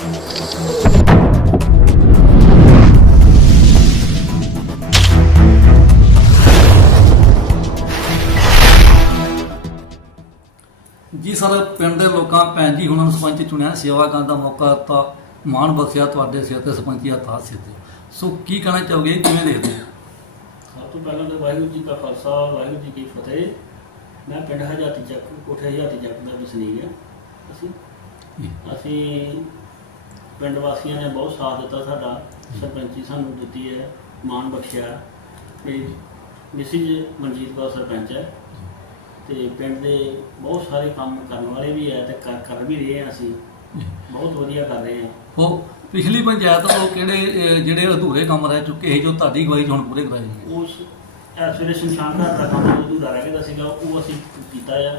ਜੀ ਸਰ ਪਿੰਡ ਦੇ ਲੋਕਾਂ ਭੈਣ ਜੀ ਹੁਣਾਂ ਨੂੰ ਸਰਪੰਚ ਚੁਣਿਆ ਸੇਵਾ ਕਰਨ ਦਾ ਮੌਕਾ ਦਿੱਤਾ ਮਾਣ ਬਖਸ਼ਿਆ ਤੁਹਾਡੇ ਸਿਰ ਤੇ ਸਰਪੰਚੀ ਹੱਥਾਂ ਸਿਰ ਤੇ। ਸੋ ਕੀ ਕਹਿਣਾ ਚਾਹੋਗੇ ਕਿਵੇਂ ਦੇਖਦੇ ਹੋ? ਸਭ ਤੋਂ ਪਹਿਲਾਂ ਤਾਂ ਵਾਹਿਗੁਰੂ ਜੀ ਕਾ ਖਾਲਸਾ ਵਾਹਿਗੁਰੂ ਜੀ ਕੀ ਫਤਿਹ। ਮੈਂ ਪਿੰਡ ਹਜਾਤੀ ਚੱਕ ਕੋਠੇ ਹਜਾਤੀ ਚੱਕ ਦਾ ਵਸਨੀਕ ਹਾਂ ਅਸੀਂ। ਅਸੀਂ ਪਿੰਡ ਵਾਸੀਆਂ ਨੇ ਬਹੁਤ ਸਾਥ ਦਿੱਤਾ ਸਾਡਾ ਸਰਪੰਚੀ ਸਾਨੂੰ ਦਿੱਤੀ ਹੈ ਮਾਣ ਬਖਸ਼ਿਆ। ਤੇ ਮਿਸਿਜ ਮਨਜੀਤ ਕੌਰ ਸਰਪੰਚ ਹੈ। ਤੇ ਪਿੰਡ ਦੇ ਬਹੁਤ ਸਾਰੇ ਕੰਮ ਕਰਨ ਵਾਲੇ ਵੀ ਹੈ ਤੇ ਕਰ ਕਰ ਵੀ ਰਹੇ ਹਾਂ ਅਸੀਂ। ਬਹੁਤ ਵਧੀਆ ਕਰ ਰਹੇ ਹਾਂ। ਉਹ ਪਿਛਲੀ ਪੰਚਾਇਤ ਵੱਲੋਂ ਕਿਹੜੇ ਜਿਹੜੇ ਅਧੂਰੇ ਕੰਮ ਰਹਿ ਚੁੱਕੇ ਸੀ ਜੋ ਤੁਹਾਡੀ 'ਚ ਹੁਣ ਪੂਰੇ ਕਰਾਏ ਗਏ? ਉਸ ਵੇਲੇ ਸ਼ਮਸ਼ਾਨ ਘਾਟ ਦਾ ਕੰਮ ਅਧੂਰਾ ਰਹਿ ਗਿਆ ਸੀਗਾ ਉਹ ਅਸੀਂ ਕੀਤਾ ਆ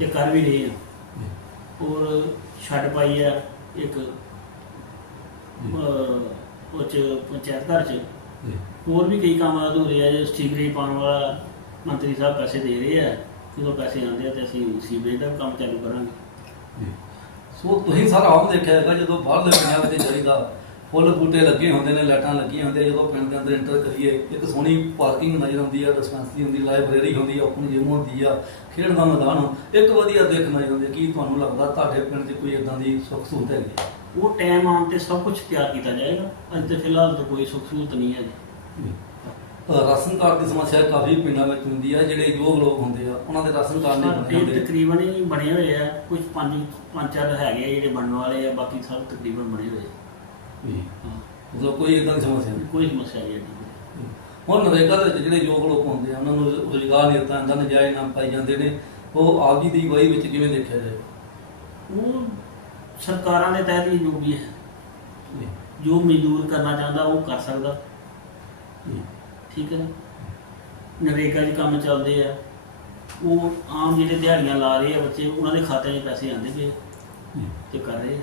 ਤੇ ਕਰ ਵੀ ਰਹੇ ਹਾਂ। ਔਰ ਛੱਡ ਪਾਈ ਆ ਇੱਕ ਅਹ, ਉਹ ਚ ਪੰਚਾਇਤ ਘਰ ਚ। ਹੋਰ ਵੀ ਕਈ ਕੰਮ ਅਧੂਰੇ ਆ ਜੇ ਸੀਵਰੇਜ ਪਾਉਣ ਵਾਲਾ ਮੰਤਰੀ ਸਾਹਿਬ ਪੈਸੇ ਦੇ ਰਹੇ ਆ। ਜਦੋਂ ਪੈਸੇ ਆਉਂਦੇ ਆ ਤੇ ਅਸੀਂ ਸੀਵਰੇਜ ਦਾ ਵੀ ਕੰਮ ਚਾਲੂ ਕਰਾਂਗੇ। ਸੋ ਤੁਸੀਂ ਸਾਰਾ ਆਮ ਦੇਖਿਆ ਹੈਗਾ ਜਦੋਂ ਬਾਹਰਲੇ ਪਿੰਡਾਂ ਵਿੱਚ ਜਾਈਦਾ ਫੁੱਲ ਬੂਟੇ ਲੱਗੇ ਹੁੰਦੇ ਨੇ ਲਾਈਟਾਂ ਲੱਗੀਆਂ ਹੁੰਦੀਆਂ ਜਦੋਂ ਪਿੰਡ ਦੇ ਅੰਦਰ ਇੰਟਰ ਕਰੀਏ ਇੱਕ ਸੋਹਣੀ ਪਾਰਕਿੰਗ ਨਜ਼ਰ ਆਉਂਦੀ ਆ ਡਿਸਪੈਂਸਰੀ ਹੁੰਦੀ ਲਾਇਬ੍ਰੇਰੀ ਹੁੰਦੀ ਆ ਓਪਨ ਜਿਮ ਹੁੰਦੀ ਆ ਖੇਡ ਦਾ ਮੈਦਾਨ ਇੱਕ ਵਧੀਆ ਦੇਖ ਨਜ਼ਰ ਆਉਂਦੀ। ਕੀ ਤੁਹਾਨੂੰ ਲੱਗਦਾ ਤੁਹਾਡੇ ਪਿੰਡ 'ਚ ਕੋਈ ਇਦਾਂ ਦੀ ਸੁੱਖ ਸਹੂਲਤ ਹੈਗੀ? ਉਹ ਟਾਈਮ ਆਉਣ ਤੇ ਸਭ ਕੁਝ ਤਿਆਰ ਕੀਤਾ ਜਾਏਗਾ। ਅੱਜ ਤੇ ਫਿਲਹਾਲ ਤਾਂ ਕੋਈ ਸੁੱਖ ਸਹੂਲਤ ਨਹੀਂ ਹੈ ਜੀ। ਰਾਸ਼ਨ ਕਾਰਡ ਦੀ ਸਮੱਸਿਆ ਕਾਫੀ ਪਿੰਡਾਂ ਵਿੱਚ ਹੁੰਦੀ ਆ ਜਿਹੜੇ ਯੋਗ ਲੋਕ ਹੁੰਦੇ ਆ ਉਹਨਾਂ ਦੇ ਰਾਸ਼ਨ ਕਾਰਡ ਨਹੀਂ ਬਣੇ ਸਾਡੇ ਹੁੰਦੇ। ਤਕਰੀਬਨ ਹੀ ਬਣੇ ਹੋਏ ਆ ਕੁਝ ਪੰਜ ਪੰਜ ਚਾਰ ਹੈਗੇ ਆ ਜਿਹੜੇ ਬਣਨ ਵਾਲੇ ਆ ਬਾਕੀ ਸਭ ਤਕਰੀਬਨ ਬਣੇ ਹੋਏ ਆ। ਜੀ। ਹਾਂ। ਮਤਲਬ ਕੋਈ ਇਦਾਂ ਦੀ ਸਮੱਸਿਆ ਨਹੀਂ। ਕੋਈ ਸਮੱਸਿਆ ਨਹੀਂ ਹੈ ਹੁਣ ਨਰੇਗਾ ਦੇ ਵਿੱਚ ਜਿਹੜੇ ਯੋਗ ਲੋਕ ਹੁੰਦੇ ਆ ਉਹਨਾਂ ਨੂੰ ਰੁਜ਼ਗਾਰ ਨਹੀਂ ਦਿੱਤਾ ਜਾਂਦਾ ਨਜਾਇਜ਼ ਨਾਮ ਪਾਈ ਜਾਂਦੇ ਨੇ। ਉਹ ਆਪ ਜੀ ਦੀ ਅਗਵਾਈ ਵਿੱਚ ਕਿਵੇਂ ਦੇਖਿਆ ਜਾਏ? ਉਹ ਸਰਕਾਰਾਂ ਦੇ ਤਹਿਤ ਹੀ ਜੋ ਵੀ ਹੈ ਜੋ ਮਜ਼ਦੂਰ ਕਰਨਾ ਚਾਹੁੰਦਾ ਉਹ ਕਰ ਸਕਦਾ। ਠੀਕ ਹੈ ਨਰੇਗਾ 'ਚ ਕੰਮ ਚੱਲਦੇ ਆ। ਉਹ ਆਮ ਜਿਹੜੇ ਦਿਹਾੜੀਆਂ ਲਾ ਰਹੇ ਆ ਬੱਚੇ ਉਹਨਾਂ ਦੇ ਖਾਤੇ 'ਚ ਪੈਸੇ ਆਉਂਦੇ ਪਏ ਤੇ ਕਰ ਰਹੇ ਆ।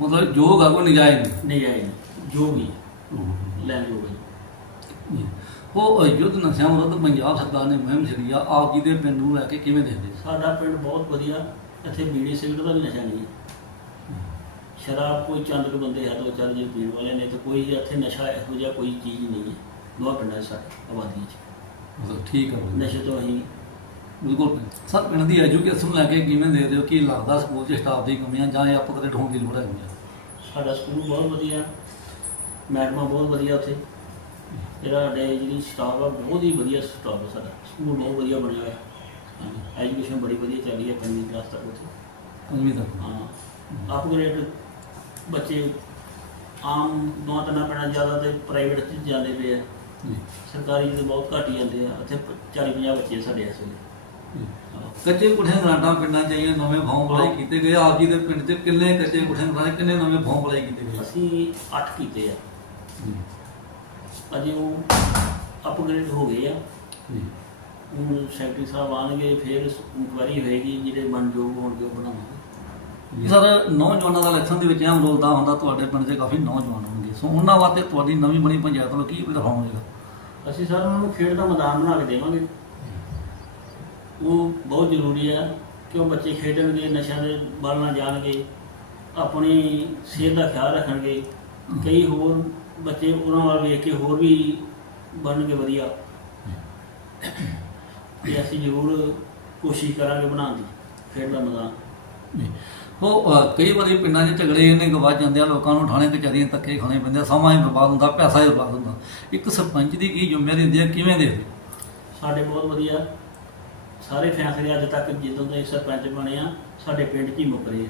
ਮਤਲਬ ਆ ਉਹ ਨਜਾਇਜ਼ ਨਹੀਂ ਆਏ ਜੋ ਵੀ ਲੈ ਜੋ ਵੀ ਜੀ। ਉਹ ਯੁੱਧ ਨਸ਼ਿਆਂ ਵਿਰੁੱਧ ਪੰਜਾਬ ਸਰਕਾਰ ਨੇ ਮੁਹਿੰਮ ਛੜੀ ਆ। ਆਪ ਜੀ ਦੇ ਪਿੰਡ ਨੂੰ ਲੈ ਕੇ ਕਿਵੇਂ ਦੇਖਦੇ? ਸਾਡਾ ਪਿੰਡ ਬਹੁਤ ਵਧੀਆ ਇੱਥੇ ਬੀੜੀ ਸਿਗਰਟ ਦਾ ਵੀ ਨਸ਼ਾ ਨਹੀਂ ਹੈ। ਸ਼ਰਾਬ ਕੋਈ ਚੰਦ ਕੁ ਬੰਦੇ ਹੈ ਦੋ ਚਾਰ ਜੇ ਪੀਣ ਵਾਲੇ ਨੇ ਤੇ ਕੋਈ ਇੱਥੇ ਨਸ਼ਾ ਇਹੋ ਜਿਹਾ ਕੋਈ ਚੀਜ਼ ਨਹੀਂ ਹੈ। ਦੋਆ ਪਿੰਡਾਂ 'ਚ ਸਾਡੇ ਆਬਾਦੀ 'ਚ। ਮਤਲਬ ਠੀਕ ਆ ਬਈ। ਨਸ਼ੇ ਤੋਂ ਅਸੀਂ ਬਿਲਕੁਲ। ਸਰ ਪਿੰਡ ਦੀ ਐਜੂਕੇਸ਼ਨ ਲੈ ਕੇ ਕਿਵੇਂ ਦੇਖਦੇ ਹੋ? ਕੀ ਲੱਗਦਾ ਸਕੂਲ 'ਚ ਸਟਾਫ ਦੀ ਕਮੀਆਂ ਜਾਂ ਇਹ ਅਪਗ੍ਰੇਡ ਹੋਣ ਦੀ ਲੋੜ ਆ? ਸਾਡਾ ਸਕੂਲ ਬਹੁਤ ਵਧੀਆ। ਮੈਡਮਾਂ ਬਹੁਤ ਵਧੀਆ ਉੱਥੇ। ਜਿਹੜਾ ਸਾਡੇ ਜਿਹੜੀ ਸਟਾਫ ਆ ਬਹੁਤ ਹੀ ਵਧੀਆ ਸਟਾਫ ਆ ਸਾਡਾ। ਸਕੂਲ ਬਹੁਤ ਵਧੀਆ ਬਣਿਆ ਹੋਇਆ। ਐਜੂਕੇਸ਼ਨ ਬੜੀ ਵਧੀਆ ਚੱਲ ਰਹੀ ਹੈ ਪੰਜਵੀਂ ਕਲਾਸ ਤੱਕ ਉੱਥੇ। ਪੰਜਵੀਂ ਤੱਕ। ਹਾਂ ਅਪਗ੍ਰੇਡ ਬੱਚੇ ਆਮ ਦੋ ਤਿੰਨ ਪਿੰਡਾਂ ਜ਼ਿਆਦਾ ਤੇ ਪ੍ਰਾਈਵੇਟ 'ਚ ਜਾਂਦੇ ਪਏ ਆ। ਜੀ। ਸਰਕਾਰੀ 'ਚ ਤਾਂ ਬਹੁਤ ਘੱਟ ਹੀ ਜਾਂਦੇ ਆ। ਉੱਥੇ 40 50 ਬੱਚੇ ਸਾਡੇ ਇਸ ਵੇਲੇ। ਜੀ। ਹਾਂ। ਕੱਚੇ ਕੁਠਿਆਂ ਗ੍ਰਾਂਟਾਂ ਪਿੰਡਾਂ ਚ ਆਈਆਂ ਨਵੇਂ ਫਾਰਮ ਅਪਲਾਈ ਕੀਤੇ ਗਏ। ਆਪ ਜੀ ਦੇ ਪਿੰਡ 'ਚ ਕਿੰਨੇ ਕੱਚੇ ਕੁਠਿਆਂ ਗ੍ਰਾਂਟਾਂ ਕਿੰਨੇ ਨਵੇਂ ਫਾਰਮ ਅਪਲਾਈ ਕੀਤੇ ਗਏ? ਅਸੀਂ 8 ਕੀਤੇ ਆ। ਜੀ। ਅਜੇ ਉਹ ਅਪਗ੍ਰੇਡ ਹੋ ਗਏ ਆ। ਜੀ। ਹੁਣ ਸੈਕਟਰੀ ਸਾਹਿਬ ਆਣਗੇ ਫਿਰ ਇਨਕੁਆਰੀ ਹੋਏਗੀ ਜਿਹੜੇ ਮਨਯੋਗ ਹੋਣਗੇ ਉਹ ਬਣਾਵਾਂਗੇ। ਸਰ ਨੌਜਵਾਨਾਂ ਦਾ ਇਲੈਕਸ਼ਨ ਦੇ ਵਿੱਚ ਅਹਿਮ ਰੋਲ ਦਾ ਹੁੰਦਾ ਤੁਹਾਡੇ ਪਿੰਡ ਦੇ ਕਾਫੀ ਨੌਜਵਾਨ ਹੋਣਗੇ। ਸੋ ਉਹਨਾਂ ਵਾਸਤੇ ਤੁਹਾਡੀ ਨਵੀਂ ਬਣੀ ਪੰਚਾਇਤ ਵੱਲੋਂ ਕੀ ਹੋਵੇਗਾ ਅਸੀਂ ਸਰ ਉਹਨਾਂ ਨੂੰ ਖੇਡ ਦਾ ਮੈਦਾਨ ਬਣਾ ਕੇ ਦੇਵਾਂਗੇ। ਉਹ ਬਹੁਤ ਜ਼ਰੂਰੀ ਹੈ ਕਿ ਉਹ ਬੱਚੇ ਖੇਡਣਗੇ ਨਸ਼ਿਆਂ ਦੇ ਵੱਲ ਨਾ ਜਾਣਗੇ ਆਪਣੀ ਸਿਹਤ ਦਾ ਖਿਆਲ ਰੱਖਣਗੇ। ਕਈ ਹੋਰ ਬੱਚੇ ਉਹਨਾਂ ਵੱਲ ਵੇਖ ਕੇ ਹੋਰ ਵੀ ਬਣਨਗੇ ਵਧੀਆ। ਤੇ ਅਸੀਂ ਜ਼ਰੂਰ ਕੋਸ਼ਿਸ਼ ਕਰਾਂਗੇ ਬਣਾਉਣ ਦੀ ਖੇਡ ਦਾ ਮੈਦਾਨ। ਉਹ ਅ, ਕਈ ਵਾਰੀ ਪਿੰਡਾਂ 'ਚ ਝਗੜੇ ਇਹਨੇ ਗਵਾ ਜਾਂਦੇ ਆ ਲੋਕਾਂ ਨੂੰ ਥਾਣੇ ਕਚਹਿਰੀਆਂ ਧੱਕੇ ਖਾਣੇ ਪੈਂਦੇ ਆ ਸਮਾਂ ਹੀ ਬਰਬਾਦ ਹੁੰਦਾ ਪੈਸਾ ਹੀ ਬਰਬਾਦ ਹੁੰਦਾ। ਇੱਕ ਸਰਪੰਚ ਦੀ ਕੀ ਜ਼ਿੰਮੇਵਾਰੀ ਹੁੰਦੀ ਹੈ ਕਿਵੇਂ ਦੇਖਦੇ ਸਾਡੇ ਬਹੁਤ ਵਧੀਆ। ਸਾਰੇ ਫੈਸਲੇ ਅੱਜ ਤੱਕ ਜਦੋਂ ਦੇ ਸਰਪੰਚ ਬਣੇ ਆ ਸਾਡੇ ਪਿੰਡ 'ਚ ਹੀ ਮੁੱਕਰੇ ਆ।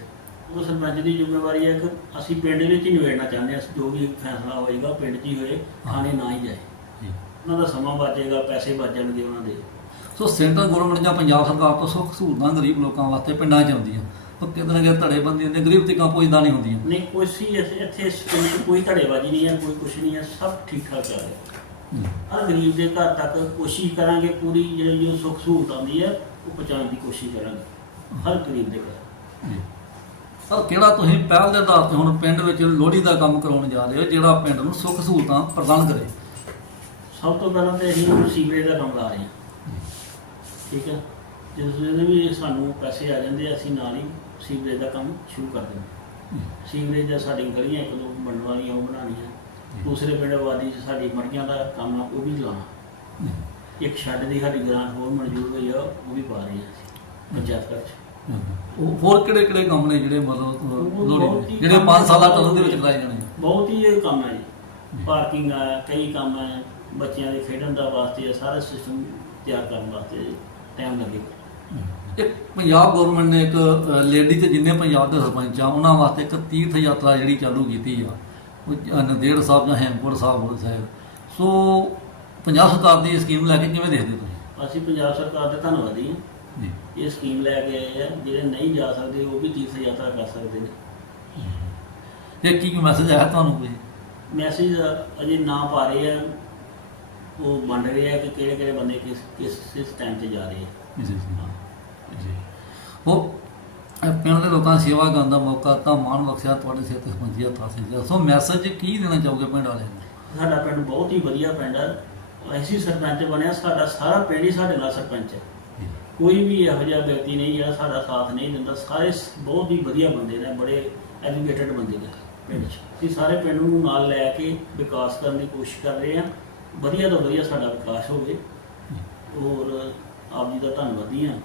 ਉਹ ਸਰਪੰਚ ਦੀ ਜ਼ਿੰਮੇਵਾਰੀ ਹੈ ਕਿ ਅਸੀਂ ਪਿੰਡ ਵਿੱਚ ਹੀ ਨਿਬੇੜਨਾ ਚਾਹੁੰਦੇ ਹਾਂ ਜੋ ਵੀ ਫੈਸਲਾ ਹੋਏਗਾ ਉਹ ਪਿੰਡ 'ਚ ਹੀ ਹੋਏ ਥਾਣੇ ਨਾ ਹੀ ਜਾਏ। ਜੀ। ਉਹਨਾਂ ਦਾ ਸਮਾਂ ਬਚੇਗਾ ਪੈਸੇ ਬਚ ਜਾਣਗੇ ਉਹਨਾਂ ਦੇ। ਸੋ ਸੈਂਟਰ ਗਵਰਨਮੈਂਟ ਜਾਂ ਪੰਜਾਬ ਸਰਕਾਰ ਤੋਂ ਸੁੱਖ ਸਹੂਲਤਾਂ ਗਰੀਬ ਲੋਕਾਂ ਵਾਸਤੇ ਪਿੰਡਾਂ 'ਚ ਆਉਂਦੀਆਂ। ਉਹ ਕਿਤੇ ਨਾ ਕਿਤੇ ਧੜੇ ਬੰਦੀਆਂ ਨੇ ਗਰੀਬ ਤੀਕਾਂ ਪੁੱਜਦਾ ਨਹੀਂ ਹੁੰਦੀਆਂ। ਨਹੀਂ ਕੋਈ ਸੀ ਇੱਥੇ ਕੋਈ ਧੜੇਬਾਜ਼ੀ ਨਹੀਂ ਹੈ ਕੋਈ ਕੁਛ ਨਹੀਂ ਹੈ ਸਭ ਠੀਕ ਠਾਕ ਚੱਲ ਰਿਹਾ। ਹਰ ਗਰੀਬ ਦੇ ਘਰ ਤੱਕ ਕੋਸ਼ਿਸ਼ ਕਰਾਂਗੇ ਪੂਰੀ ਜਿਹੜੀ ਜੋ ਸੁੱਖ ਸਹੂਲਤ ਆਉਂਦੀ ਹੈ ਉਹ ਪਹੁੰਚਾਉਣ ਦੀ ਕੋਸ਼ਿਸ਼ ਕਰਾਂਗੇ ਹਰ ਗਰੀਬ ਦੇ ਘਰ। ਸਰ ਕਿਹੜਾ ਤੁਸੀਂ ਪਹਿਲ ਦੇ ਆਧਾਰ ਤੇ ਹੁਣ ਪਿੰਡ ਵਿੱਚ ਲੋਹੜੀ ਦਾ ਕੰਮ ਕਰਾਉਣ ਜਾ ਰਹੇ ਹੋ ਜਿਹੜਾ ਪਿੰਡ ਨੂੰ ਸੁੱਖ ਸਹੂਲਤਾਂ ਪ੍ਰਦਾਨ ਕਰੇ? ਸਭ ਤੋਂ ਪਹਿਲਾਂ ਤੇ ਅਸੀਂ ਸੀਵਰੇਜ ਦਾ ਕੰਮ ਲਾ ਰਹੇ ਹਾਂ। ਠੀਕ ਹੈ? ਜਿਸ ਵੇਲੇ ਵੀ ਸਾਨੂੰ ਪੈਸੇ ਆ ਜਾਂਦੇ ਆ, ਅਸੀਂ ਨਾਲ ਹੀ ਸੀਵਰੇਜ ਦਾ ਕੰਮ ਸ਼ੁਰੂ ਕਰ ਦਿੰਦੇ। ਸੀਵਰੇਜ ਦਾ ਸਾਡੀ ਗਲੀਆਂ ਇੱਕ ਦੋ ਬਣਨ ਵਾਲੀਆਂ ਉਹ ਬਣਾਉਣੀਆਂ। ਦੂਸਰੇ ਪਿੰਡ ਆਬਾਦੀ 'ਚ ਸਾਡੀ ਮੜੀਆਂ ਦਾ ਕੰਮ ਆ ਉਹ ਵੀ ਲਾਉਣਾ। ਇੱਕ ਛੱਡ ਦੀ ਸਾਡੀ ਗ੍ਰਾਂਟ ਹੋਰ ਮਨਜ਼ੂਰ ਹੋਈ ਆ ਉਹ ਵੀ ਪਾ ਰਹੇ ਅਸੀਂ ਪੰਚਾਇਤ ਘਰ 'ਚ। ਉਹ ਹੋਰ ਕਿਹੜੇ ਕਿਹੜੇ ਕੰਮ ਨੇ ਜਿਹੜੇ ਮਤਲਬ ਜਿਹੜੇ ਕੰਮ 5 ਸਾਲਾਂ ਟਰਮ ਦੇ ਵਿੱਚ ਕਰਾਏ ਜਾਣੇ ਬਹੁਤ ਹੀ ਇਹ ਕੰਮ ਹੈ ਜੀ। ਪਾਰਕਿੰਗ ਆ ਕਈ ਕੰਮ ਹੈ ਬੱਚਿਆਂ ਦੇ ਖੇਡਣ ਦਾ ਵਾਸਤੇ ਆ, ਸਾਰਾ ਸਿਸਟਮ ਤਿਆਰ ਕਰਨ ਵਾਸਤੇ ਟਾਈਮ ਲੱਗੇਗਾ ਇੱਕ ਪੰਜਾਬ ਗਵਰਨਮੈਂਟ ਨੇ ਇੱਕ ਲੇਡੀ ਤੇ ਜਿੰਨੇ ਪੰਜਾਬ ਦੇ ਸਰਪੰਚ ਆ ਉਹਨਾਂ ਵਾਸਤੇ ਇੱਕ ਤੀਰਥ ਯਾਤਰਾ ਜਿਹੜੀ ਚਾਲੂ ਕੀਤੀ ਆ। ਉਹ ਨੰਦੇੜ ਸਾਹਿਬ ਜਾਂ ਹੈਮਕੁੰਟ ਸਾਹਿਬ ਸਾਹਿਬ। ਸੋ ਪੰਜਾਬ ਸਰਕਾਰ ਦੀ ਸਕੀਮ ਲੈ ਕੇ ਕਿਵੇਂ ਦੇਖਦੇ ਤੁਸੀਂ? ਅਸੀਂ ਪੰਜਾਬ ਸਰਕਾਰ ਦੇ ਧੰਨਵਾਦੀ ਹਾਂ ਜੀ। ਇਹ ਸਕੀਮ ਲੈ ਕੇ ਆਏ ਆ ਜਿਹੜੇ ਨਹੀਂ ਜਾ ਸਕਦੇ ਉਹ ਵੀ ਤੀਰਥ ਯਾਤਰਾ ਕਰ ਸਕਦੇ ਨੇ। ਇਹ ਕੀ ਮੈਸੇਜ ਆਇਆ ਤੁਹਾਨੂੰ ਕੋਈ? ਮੈਸੇਜ ਅਜੇ ਨਾ ਪਾ ਰਹੇ ਆ। ਉਹ ਵੰਡ ਰਹੇ ਆ ਕਿ ਕਿਹੜੇ ਕਿਹੜੇ ਬੰਦੇ ਕਿਸ ਕਿਸ ਕਿਸ ਟਾਈਮ ਤੇ ਜਾ ਰਹੇ ਆ। ਜੀ ਜੀ ਜੀ। ਉਹ ਪਿੰਡ ਦੇ ਲੋਕਾਂ ਦੀ ਸੇਵਾ ਕਰਨ ਦਾ ਮੌਕਾ ਤਾਂ ਮਾਣ ਬਖਸ਼ਿਆ ਤੁਹਾਡੇ ਸਿਰ ਤੇ ਸਮਝਿਆ ਤਾਂ ਸੀ ਸੋ ਮੈਸੇਜ ਕੀ ਦੇਣਾ ਚਾਹੋਗੇ ਪਿੰਡ ਵਾਲਿਆਂ ਨੂੰ? ਸਾਡਾ ਪਿੰਡ ਬਹੁਤ ਹੀ ਵਧੀਆ ਪਿੰਡ ਹੈ ਐਸੀ ਸਰਪੰਚ ਬਣਿਆ ਸਾਡਾ ਸਾਰਾ ਪਿੰਡ ਹੀ ਸਾਡੇ ਨਾਲ ਸਰਪੰਚ ਹੈ ਜੀ। ਕੋਈ ਵੀ ਇਹੋ ਜਿਹਾ ਵਿਅਕਤੀ ਨਹੀਂ ਜਿਹੜਾ ਸਾਡਾ ਸਾਥ ਨਹੀਂ ਦਿੰਦਾ। ਸਾਰੇ ਬਹੁਤ ਹੀ ਵਧੀਆ ਬੰਦੇ ਨੇ ਬੜੇ ਐਜੂਕੇਟਡ ਬੰਦੇ ਨੇ ਪਿੰਡ 'ਚ। ਅਸੀਂ ਸਾਰੇ ਪਿੰਡ ਨੂੰ ਨਾਲ ਲੈ ਕੇ ਵਿਕਾਸ ਕਰਨ ਦੀ ਕੋਸ਼ਿਸ਼ ਕਰ ਰਹੇ ਹਾਂ ਵਧੀਆ ਤੋਂ ਵਧੀਆ ਸਾਡਾ ਵਿਕਾਸ ਹੋਵੇ। ਔਰ ਆਪ ਜੀ ਦਾ ਧੰਨਵਾਦੀ ਹਾਂ।